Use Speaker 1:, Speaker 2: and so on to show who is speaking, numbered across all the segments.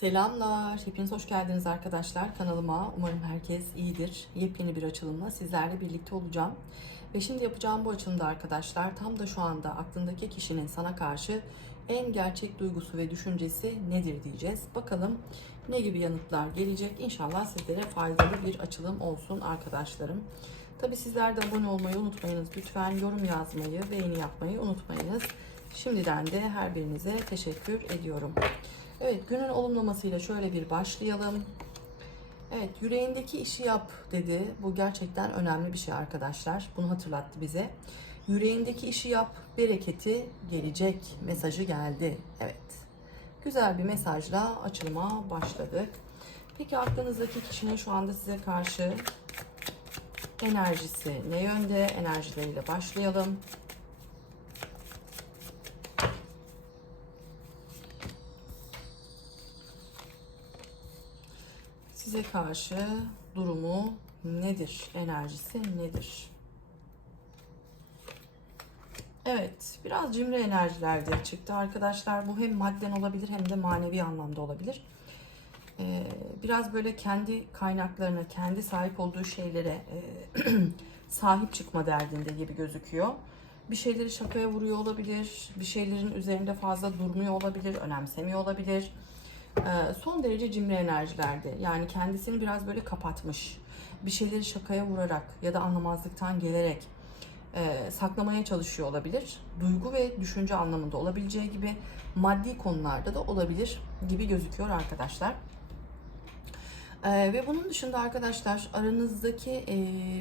Speaker 1: Selamlar, hepiniz hoş geldiniz arkadaşlar kanalıma. Umarım herkes iyidir. Yepyeni bir açılımla sizlerle birlikte olacağım. Ve şimdi yapacağım bu açılımda arkadaşlar tam da şu anda aklındaki kişinin sana karşı en gerçek duygusu ve düşüncesi nedir diyeceğiz. Bakalım ne gibi yanıtlar gelecek. İnşallah sizlere faydalı bir açılım olsun arkadaşlarım. Tabi sizler de abone olmayı unutmayınız. Lütfen yorum yazmayı, beğeni yapmayı unutmayınız. Şimdiden de her birinize teşekkür ediyorum. Evet günün olumlamasıyla şöyle bir başlayalım. Evet yüreğindeki işi yap dedi. Bu gerçekten önemli bir şey arkadaşlar. Bunu hatırlattı bize. Yüreğindeki işi yap, bereketi gelecek mesajı geldi. Evet. Güzel bir mesajla açılıma başladık. Peki aklınızdaki kişinin şu anda size karşı enerjisi ne yönde? Enerjileriyle başlayalım. Size karşı durumu nedir? Enerjisi nedir? Evet, biraz cimri enerjilerde çıktı arkadaşlar. Bu hem madden olabilir hem de manevi anlamda olabilir. Ee, biraz böyle kendi kaynaklarına, kendi sahip olduğu şeylere e, sahip çıkma derdinde gibi gözüküyor. Bir şeyleri şakaya vuruyor olabilir, bir şeylerin üzerinde fazla durmuyor olabilir, önemsemiyor olabilir. Ee, son derece cimri enerjilerde. Yani kendisini biraz böyle kapatmış. Bir şeyleri şakaya vurarak ya da anlamazlıktan gelerek e, saklamaya çalışıyor olabilir. Duygu ve düşünce anlamında olabileceği gibi maddi konularda da olabilir gibi gözüküyor arkadaşlar. Ee, ve bunun dışında arkadaşlar aranızdaki e,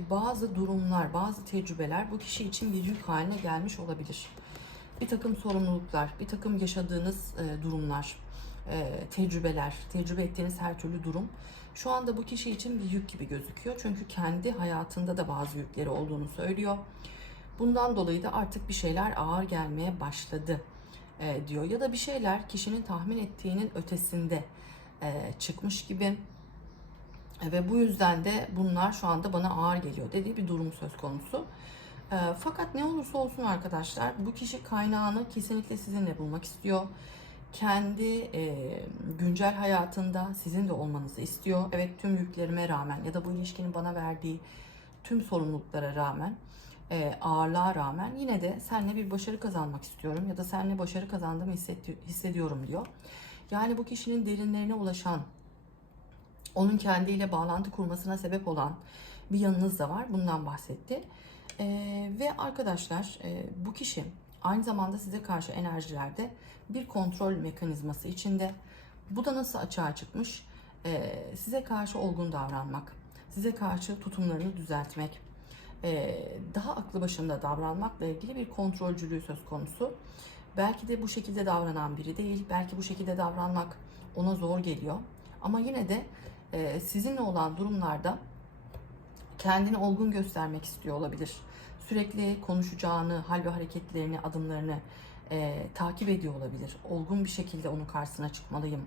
Speaker 1: bazı durumlar, bazı tecrübeler bu kişi için bir yük haline gelmiş olabilir. Bir takım sorumluluklar, bir takım yaşadığınız e, durumlar, e, tecrübeler, tecrübe ettiğiniz her türlü durum şu anda bu kişi için bir yük gibi gözüküyor. Çünkü kendi hayatında da bazı yükleri olduğunu söylüyor. Bundan dolayı da artık bir şeyler ağır gelmeye başladı e, diyor. Ya da bir şeyler kişinin tahmin ettiğinin ötesinde e, çıkmış gibi. E, ve bu yüzden de bunlar şu anda bana ağır geliyor dediği bir durum söz konusu. E, fakat ne olursa olsun arkadaşlar bu kişi kaynağını kesinlikle sizinle bulmak istiyor kendi e, güncel hayatında sizin de olmanızı istiyor. Evet tüm yüklerime rağmen ya da bu ilişkinin bana verdiği tüm sorumluluklara rağmen, e, ağırlığa rağmen yine de seninle bir başarı kazanmak istiyorum ya da seninle başarı kazandığımı hissediyorum diyor. Yani bu kişinin derinlerine ulaşan, onun kendiyle bağlantı kurmasına sebep olan bir yanınız da var. Bundan bahsetti. E, ve arkadaşlar e, bu kişi aynı zamanda size karşı enerjilerde bir kontrol mekanizması içinde. Bu da nasıl açığa çıkmış? Ee, size karşı olgun davranmak, size karşı tutumlarını düzeltmek, e, daha aklı başında davranmakla ilgili bir kontrolcülüğü söz konusu. Belki de bu şekilde davranan biri değil, belki bu şekilde davranmak ona zor geliyor. Ama yine de e, sizinle olan durumlarda kendini olgun göstermek istiyor olabilir. Sürekli konuşacağını, hal ve hareketlerini, adımlarını e, takip ediyor olabilir. Olgun bir şekilde onun karşısına çıkmalıyım.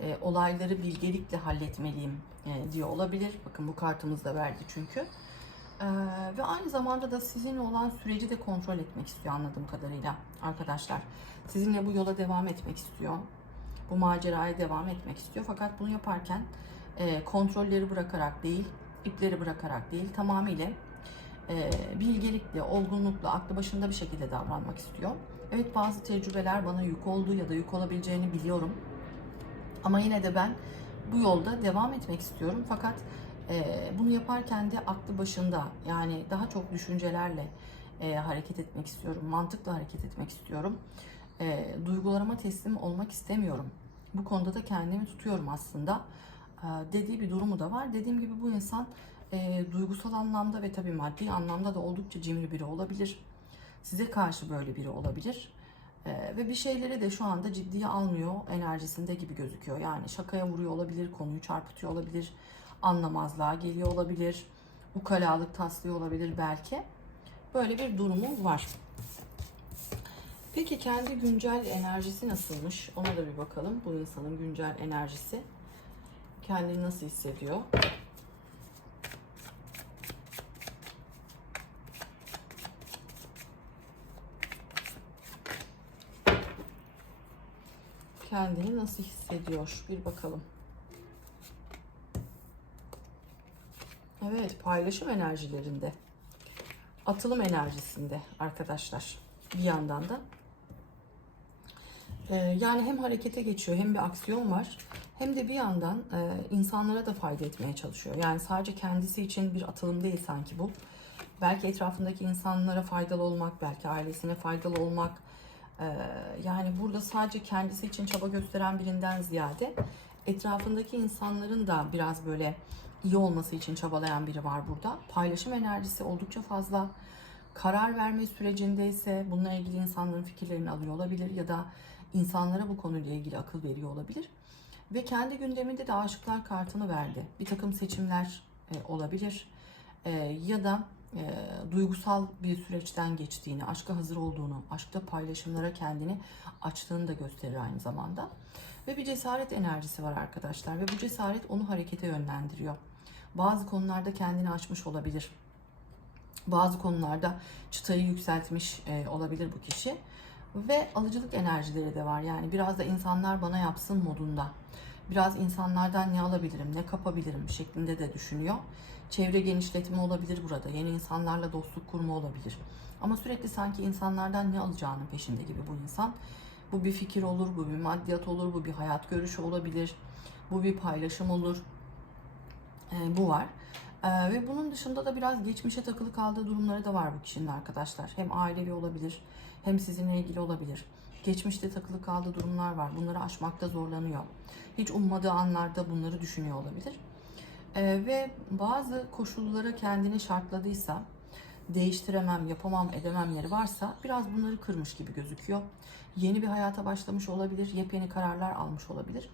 Speaker 1: E, olayları bilgelikle halletmeliyim e, diyor olabilir. Bakın bu kartımız da verdi çünkü. E, ve aynı zamanda da sizinle olan süreci de kontrol etmek istiyor anladığım kadarıyla arkadaşlar. Sizinle bu yola devam etmek istiyor. Bu maceraya devam etmek istiyor. Fakat bunu yaparken e, kontrolleri bırakarak değil, ipleri bırakarak değil, tamamıyla e, bilgelikle, olgunlukla, aklı başında bir şekilde davranmak istiyor. Evet bazı tecrübeler bana yük olduğu ya da yük olabileceğini biliyorum. Ama yine de ben bu yolda devam etmek istiyorum. Fakat e, bunu yaparken de aklı başında yani daha çok düşüncelerle e, hareket etmek istiyorum. Mantıkla hareket etmek istiyorum. E, duygularıma teslim olmak istemiyorum. Bu konuda da kendimi tutuyorum aslında. E, dediği bir durumu da var. Dediğim gibi bu insan e, duygusal anlamda ve tabii maddi anlamda da oldukça cimri biri olabilir size karşı böyle biri olabilir. Ee, ve bir şeyleri de şu anda ciddiye almıyor enerjisinde gibi gözüküyor. Yani şakaya vuruyor olabilir, konuyu çarpıtıyor olabilir, anlamazlığa geliyor olabilir, ukalalık taslıyor olabilir belki. Böyle bir durumu var. Peki kendi güncel enerjisi nasılmış? Ona da bir bakalım. Bu insanın güncel enerjisi. Kendini nasıl hissediyor? Kendini nasıl hissediyor? Bir bakalım. Evet, paylaşım enerjilerinde. Atılım enerjisinde arkadaşlar. Bir yandan da. Ee, yani hem harekete geçiyor hem bir aksiyon var. Hem de bir yandan e, insanlara da fayda etmeye çalışıyor. Yani sadece kendisi için bir atılım değil sanki bu. Belki etrafındaki insanlara faydalı olmak, belki ailesine faydalı olmak. Ee, yani burada sadece kendisi için çaba gösteren birinden ziyade etrafındaki insanların da biraz böyle iyi olması için çabalayan biri var burada. Paylaşım enerjisi oldukça fazla. Karar verme sürecinde ise bununla ilgili insanların fikirlerini alıyor olabilir ya da insanlara bu konuyla ilgili akıl veriyor olabilir. Ve kendi gündeminde de aşıklar kartını verdi. Bir takım seçimler e, olabilir E, ya da e, duygusal bir süreçten geçtiğini, aşka hazır olduğunu, aşkta paylaşımlara kendini açtığını da gösterir aynı zamanda. Ve bir cesaret enerjisi var arkadaşlar ve bu cesaret onu harekete yönlendiriyor. Bazı konularda kendini açmış olabilir. Bazı konularda çıtayı yükseltmiş e, olabilir bu kişi. Ve alıcılık enerjileri de var. Yani biraz da insanlar bana yapsın modunda. Biraz insanlardan ne alabilirim, ne kapabilirim şeklinde de düşünüyor. Çevre genişletme olabilir burada. Yeni insanlarla dostluk kurma olabilir. Ama sürekli sanki insanlardan ne alacağının peşinde gibi bu insan. Bu bir fikir olur, bu bir maddiyat olur, bu bir hayat görüşü olabilir. Bu bir paylaşım olur. Ee, bu var. Ee, ve bunun dışında da biraz geçmişe takılı kaldığı durumları da var bu kişinin arkadaşlar. Hem ailevi olabilir, hem sizinle ilgili olabilir. Geçmişte takılı kaldığı durumlar var. Bunları aşmakta zorlanıyor. Hiç ummadığı anlarda bunları düşünüyor olabilir. Ee, ve bazı koşullara kendini şartladıysa, değiştiremem, yapamam, edememleri varsa biraz bunları kırmış gibi gözüküyor. Yeni bir hayata başlamış olabilir, yepyeni kararlar almış olabilir.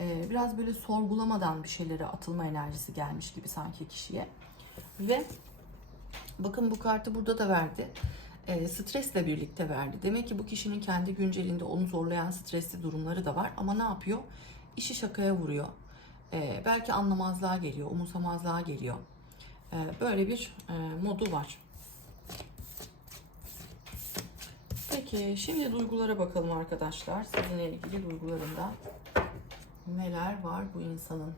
Speaker 1: Ee, biraz böyle sorgulamadan bir şeylere atılma enerjisi gelmiş gibi sanki kişiye. Ve bakın bu kartı burada da verdi. Ee, stresle birlikte verdi. Demek ki bu kişinin kendi güncelinde onu zorlayan stresli durumları da var. Ama ne yapıyor? İşi şakaya vuruyor. Ee, belki anlamazlığa geliyor, umursamazlığa geliyor. Ee, böyle bir e, modu var. Peki şimdi duygulara bakalım arkadaşlar. Sizinle ilgili duygularında neler var bu insanın?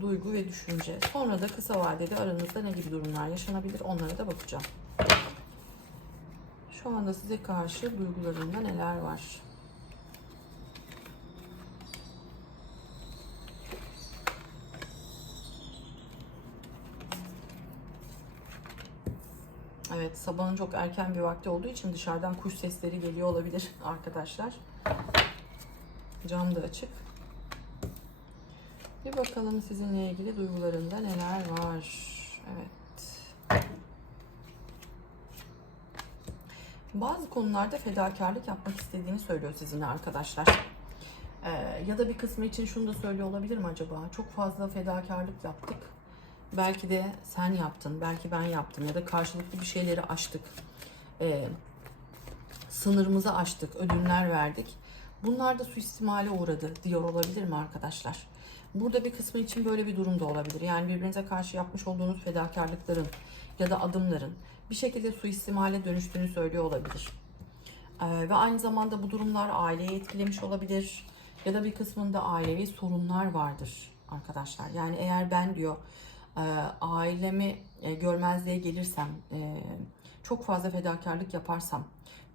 Speaker 1: Duygu ve düşünce. Sonra da kısa vadede aranızda ne gibi durumlar yaşanabilir onlara da bakacağım. Şu anda size karşı duygularında neler var? Evet, sabahın çok erken bir vakti olduğu için dışarıdan kuş sesleri geliyor olabilir arkadaşlar. Cam da açık. Bir bakalım sizinle ilgili duygularında neler var. Evet. Bazı konularda fedakarlık yapmak istediğini söylüyor sizinle arkadaşlar. Ee, ya da bir kısmı için şunu da söylüyor olabilir mi acaba? Çok fazla fedakarlık yaptık. Belki de sen yaptın, belki ben yaptım ya da karşılıklı bir şeyleri aştık. Ee, sınırımızı aştık, ödünler verdik. Bunlar da suistimale uğradı diyor olabilir mi arkadaşlar? Burada bir kısmı için böyle bir durum da olabilir. Yani birbirinize karşı yapmış olduğunuz fedakarlıkların ya da adımların bir şekilde suistimale dönüştüğünü söylüyor olabilir. Ee, ve aynı zamanda bu durumlar aileyi etkilemiş olabilir ya da bir kısmında ailevi sorunlar vardır arkadaşlar. Yani eğer ben diyor e, ailemi e, görmezliğe gelirsem, e, çok fazla fedakarlık yaparsam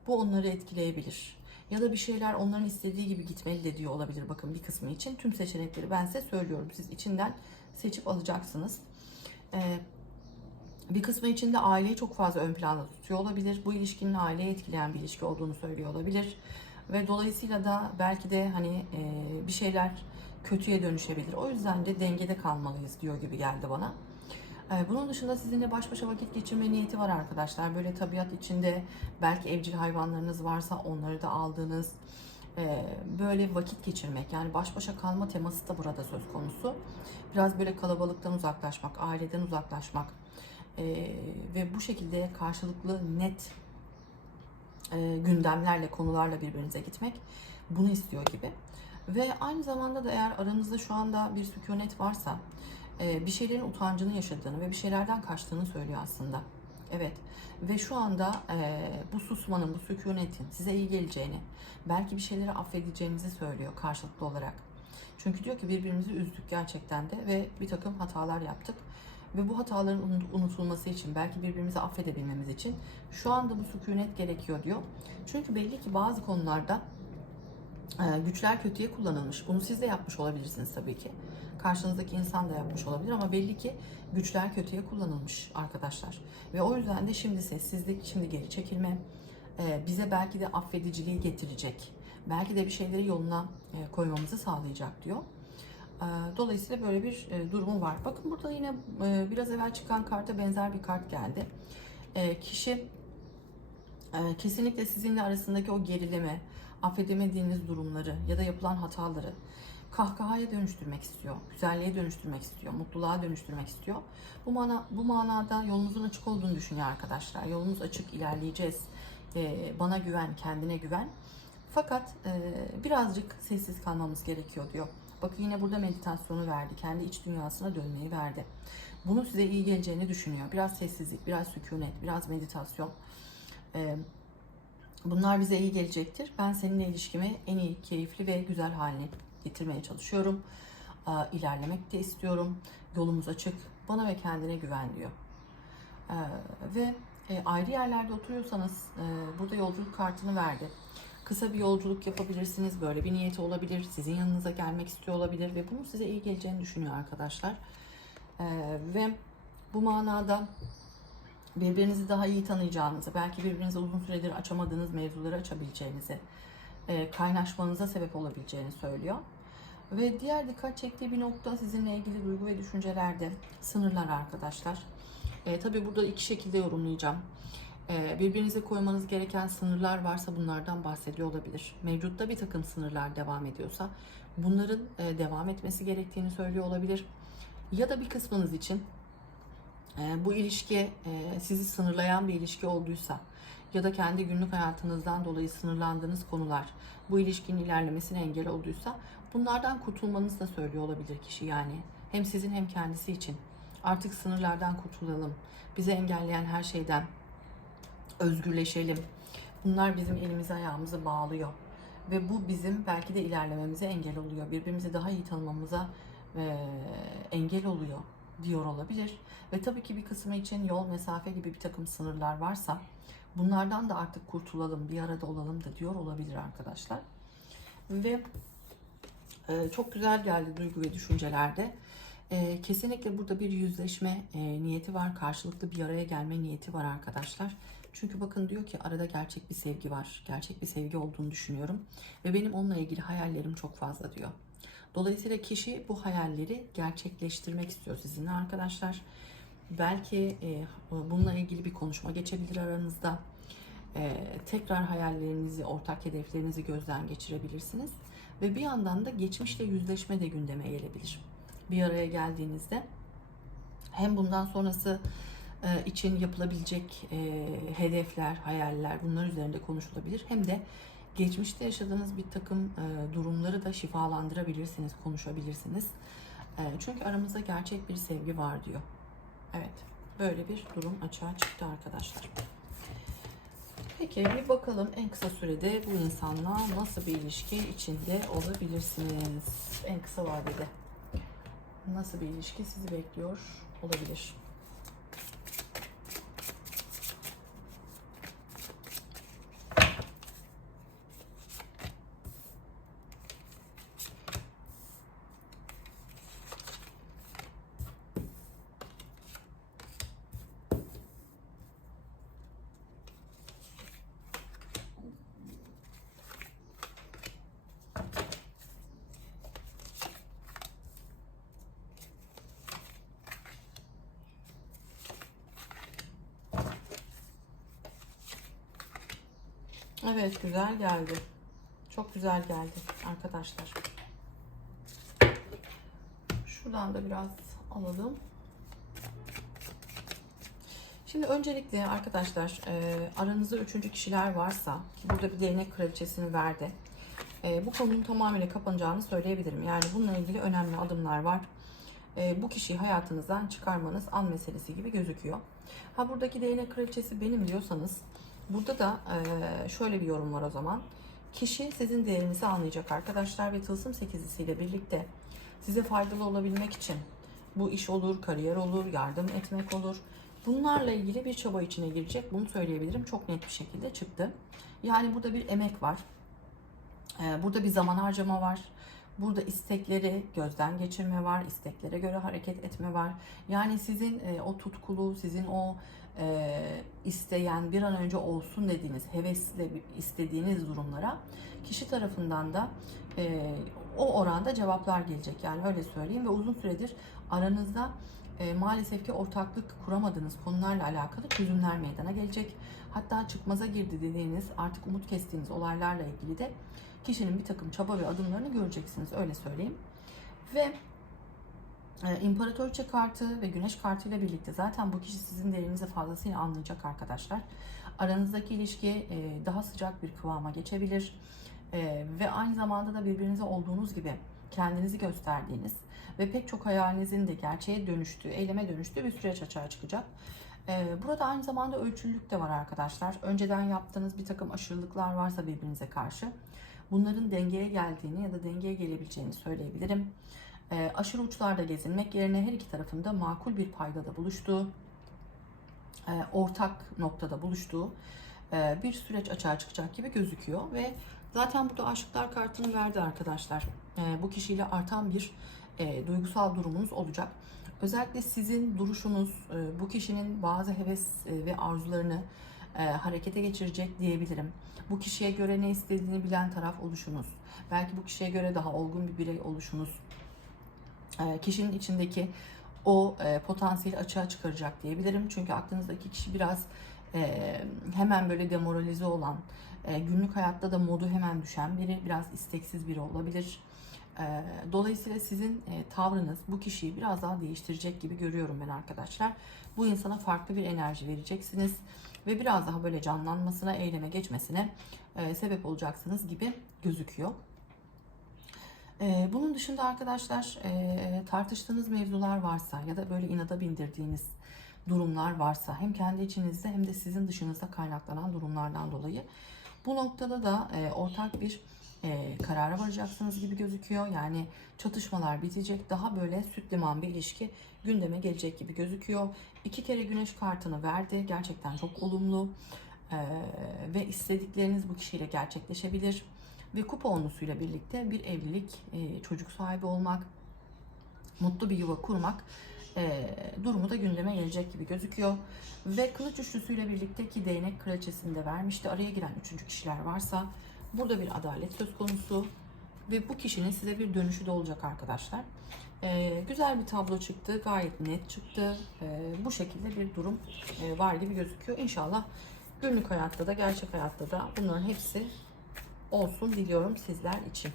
Speaker 1: bu onları etkileyebilir. Ya da bir şeyler onların istediği gibi gitmeli de diyor olabilir bakın bir kısmı için. Tüm seçenekleri ben size söylüyorum. Siz içinden seçip alacaksınız. E, bir kısmı için de aileyi çok fazla ön planda tutuyor olabilir. Bu ilişkinin aileyi etkileyen bir ilişki olduğunu söylüyor olabilir. Ve dolayısıyla da belki de hani e, bir şeyler kötüye dönüşebilir. O yüzden de dengede kalmalıyız diyor gibi geldi bana. E, bunun dışında sizinle baş başa vakit geçirme niyeti var arkadaşlar. Böyle tabiat içinde belki evcil hayvanlarınız varsa onları da aldığınız e, böyle vakit geçirmek yani baş başa kalma teması da burada söz konusu. Biraz böyle kalabalıktan uzaklaşmak, aileden uzaklaşmak e, ve bu şekilde karşılıklı net e, gündemlerle, konularla birbirinize gitmek bunu istiyor gibi. Ve aynı zamanda da eğer aranızda şu anda bir sükunet varsa e, bir şeylerin utancını yaşadığını ve bir şeylerden kaçtığını söylüyor aslında. Evet. Ve şu anda e, bu susmanın, bu sükunetin size iyi geleceğini, belki bir şeyleri affedeceğinizi söylüyor karşılıklı olarak. Çünkü diyor ki birbirimizi üzdük gerçekten de ve bir takım hatalar yaptık. Ve bu hataların unut- unutulması için, belki birbirimizi affedebilmemiz için şu anda bu sükunet gerekiyor diyor. Çünkü belli ki bazı konularda güçler kötüye kullanılmış. Bunu siz de yapmış olabilirsiniz tabii ki. Karşınızdaki insan da yapmış olabilir ama belli ki güçler kötüye kullanılmış arkadaşlar. Ve o yüzden de şimdi sessizlik, şimdi geri çekilme e, bize belki de affediciliği getirecek. Belki de bir şeyleri yoluna e, koymamızı sağlayacak diyor. E, Dolayısıyla böyle bir e, durumu var. Bakın burada yine biraz evvel çıkan karta benzer bir kart geldi. Kişi ee, kesinlikle sizinle arasındaki o gerilimi, affedemediğiniz durumları ya da yapılan hataları kahkahaya dönüştürmek istiyor, güzelliğe dönüştürmek istiyor, mutluluğa dönüştürmek istiyor. Bu mana bu manada yolunuzun açık olduğunu düşünüyor arkadaşlar. Yolunuz açık, ilerleyeceğiz. Ee, bana güven, kendine güven. Fakat e, birazcık sessiz kalmamız gerekiyor diyor. Bakın yine burada meditasyonu verdi. Kendi iç dünyasına dönmeyi verdi. Bunu size iyi geleceğini düşünüyor. Biraz sessizlik, biraz sükunet, biraz meditasyon. Ee, Bunlar bize iyi gelecektir. Ben seninle ilişkimi en iyi, keyifli ve güzel haline getirmeye çalışıyorum. İlerlemek de istiyorum. Yolumuz açık. Bana ve kendine güven diyor. Ve e, ayrı yerlerde oturuyorsanız e, burada yolculuk kartını verdi. Kısa bir yolculuk yapabilirsiniz. Böyle bir niyeti olabilir. Sizin yanınıza gelmek istiyor olabilir ve bunun size iyi geleceğini düşünüyor arkadaşlar. Ve bu manada birbirinizi daha iyi tanıyacağınızı, belki birbirinize uzun süredir açamadığınız mevzuları açabileceğinizi, e, kaynaşmanıza sebep olabileceğini söylüyor. Ve diğer dikkat çektiği bir nokta sizinle ilgili duygu ve düşüncelerde sınırlar arkadaşlar. E, tabii burada iki şekilde yorumlayacağım. E, birbirinize koymanız gereken sınırlar varsa bunlardan bahsediyor olabilir. Mevcutta bir takım sınırlar devam ediyorsa bunların e, devam etmesi gerektiğini söylüyor olabilir. Ya da bir kısmınız için bu ilişki e, sizi sınırlayan bir ilişki olduysa ya da kendi günlük hayatınızdan dolayı sınırlandığınız konular bu ilişkinin ilerlemesine engel olduysa bunlardan kurtulmanızı da söylüyor olabilir kişi yani. Hem sizin hem kendisi için. Artık sınırlardan kurtulalım. Bizi engelleyen her şeyden özgürleşelim. Bunlar bizim elimizi ayağımızı bağlıyor. Ve bu bizim belki de ilerlememize engel oluyor. Birbirimizi daha iyi tanımamıza e, engel oluyor diyor olabilir. Ve tabii ki bir kısmı için yol, mesafe gibi bir takım sınırlar varsa bunlardan da artık kurtulalım, bir arada olalım da diyor olabilir arkadaşlar. Ve e, çok güzel geldi duygu ve düşüncelerde. E, kesinlikle burada bir yüzleşme e, niyeti var. Karşılıklı bir araya gelme niyeti var arkadaşlar. Çünkü bakın diyor ki arada gerçek bir sevgi var. Gerçek bir sevgi olduğunu düşünüyorum. Ve benim onunla ilgili hayallerim çok fazla diyor. Dolayısıyla kişi bu hayalleri gerçekleştirmek istiyor sizinle arkadaşlar. Belki e, bununla ilgili bir konuşma geçebilir aranızda. E, tekrar hayallerinizi, ortak hedeflerinizi gözden geçirebilirsiniz. Ve bir yandan da geçmişle yüzleşme de gündeme gelebilir. Bir araya geldiğinizde hem bundan sonrası e, için yapılabilecek e, hedefler, hayaller bunlar üzerinde konuşulabilir. Hem de geçmişte yaşadığınız bir takım e, durumları da şifalandırabilirsiniz, konuşabilirsiniz. E, çünkü aramızda gerçek bir sevgi var diyor. Evet, böyle bir durum açığa çıktı arkadaşlar. Peki bir bakalım en kısa sürede bu insanla nasıl bir ilişki içinde olabilirsiniz? En kısa vadede nasıl bir ilişki sizi bekliyor olabilir? Evet güzel geldi. Çok güzel geldi arkadaşlar. Şuradan da biraz alalım. Şimdi öncelikle arkadaşlar e, aranızda üçüncü kişiler varsa ki burada bir değnek kraliçesini verdi. E, bu konunun tamamıyla kapanacağını söyleyebilirim. Yani bununla ilgili önemli adımlar var. e, bu kişiyi hayatınızdan çıkarmanız an meselesi gibi gözüküyor. Ha buradaki değnek kraliçesi benim diyorsanız burada da şöyle bir yorum var o zaman. Kişi sizin değerinizi anlayacak arkadaşlar ve tılsım sekizlisiyle birlikte size faydalı olabilmek için bu iş olur, kariyer olur, yardım etmek olur. Bunlarla ilgili bir çaba içine girecek. Bunu söyleyebilirim. Çok net bir şekilde çıktı. Yani burada bir emek var. Burada bir zaman harcama var. Burada istekleri gözden geçirme var. isteklere göre hareket etme var. Yani sizin o tutkulu, sizin o e, isteyen, bir an önce olsun dediğiniz, hevesle istediğiniz durumlara kişi tarafından da e, o oranda cevaplar gelecek. Yani öyle söyleyeyim ve uzun süredir aranızda e, maalesef ki ortaklık kuramadığınız konularla alakalı çözümler meydana gelecek. Hatta çıkmaza girdi dediğiniz, artık umut kestiğiniz olaylarla ilgili de kişinin bir takım çaba ve adımlarını göreceksiniz öyle söyleyeyim. Ve e, İmparatoriçe kartı ve Güneş kartı ile birlikte zaten bu kişi sizin değerinizi fazlasıyla anlayacak arkadaşlar. Aranızdaki ilişki e, daha sıcak bir kıvama geçebilir. E, ve aynı zamanda da birbirinize olduğunuz gibi kendinizi gösterdiğiniz ve pek çok hayalinizin de gerçeğe dönüştüğü, eyleme dönüştüğü bir süreç açığa çıkacak. E, burada aynı zamanda ölçülülük de var arkadaşlar. Önceden yaptığınız bir takım aşırılıklar varsa birbirinize karşı bunların dengeye geldiğini ya da dengeye gelebileceğini söyleyebilirim. E, aşırı uçlarda gezinmek yerine her iki tarafında makul bir paydada buluştuğu, e, ortak noktada buluştuğu e, bir süreç açığa çıkacak gibi gözüküyor ve zaten burada aşıklar kartını verdi arkadaşlar. E, bu kişiyle artan bir e, duygusal durumunuz olacak. Özellikle sizin duruşunuz e, bu kişinin bazı heves e, ve arzularını e, harekete geçirecek diyebilirim. Bu kişiye göre ne istediğini bilen taraf oluşunuz. Belki bu kişiye göre daha olgun bir birey oluşunuz. E, kişinin içindeki o e, potansiyeli açığa çıkaracak diyebilirim. Çünkü aklınızdaki kişi biraz e, hemen böyle demoralize olan, günlük hayatta da modu hemen düşen biri, biraz isteksiz biri olabilir. Dolayısıyla sizin tavrınız bu kişiyi biraz daha değiştirecek gibi görüyorum ben arkadaşlar. Bu insana farklı bir enerji vereceksiniz ve biraz daha böyle canlanmasına, eyleme geçmesine sebep olacaksınız gibi gözüküyor. E, bunun dışında arkadaşlar e, tartıştığınız mevzular varsa ya da böyle inada bindirdiğiniz durumlar varsa hem kendi içinizde hem de sizin dışınızda kaynaklanan durumlardan dolayı bu noktada da e, ortak bir e, karara varacaksınız gibi gözüküyor. Yani çatışmalar bitecek. Daha böyle süt liman bir ilişki gündeme gelecek gibi gözüküyor. İki kere güneş kartını verdi. Gerçekten çok olumlu. E, ve istedikleriniz bu kişiyle gerçekleşebilir. Ve kupa onlusuyla birlikte bir evlilik, e, çocuk sahibi olmak, mutlu bir yuva kurmak e, durumu da gündeme gelecek gibi gözüküyor. Ve kılıç üçlüsüyle birlikte ki değnek kraliçesini de vermişti. Araya giren üçüncü kişiler varsa burada bir adalet söz konusu. Ve bu kişinin size bir dönüşü de olacak arkadaşlar. E, güzel bir tablo çıktı. Gayet net çıktı. E, bu şekilde bir durum e, var gibi gözüküyor. İnşallah günlük hayatta da gerçek hayatta da bunların hepsi olsun diliyorum sizler için.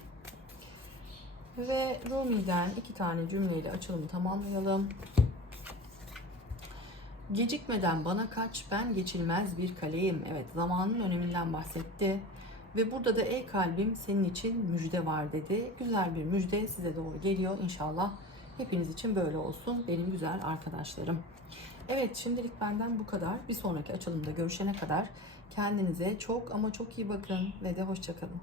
Speaker 1: Ve Rumi'den iki tane cümleyle açılımı tamamlayalım. Gecikmeden bana kaç, ben geçilmez bir kaleyim. Evet, zamanın öneminden bahsetti. Ve burada da ey kalbim senin için müjde var dedi. Güzel bir müjde size doğru geliyor inşallah. Hepiniz için böyle olsun benim güzel arkadaşlarım. Evet şimdilik benden bu kadar. Bir sonraki açılımda görüşene kadar kendinize çok ama çok iyi bakın ve de hoşçakalın.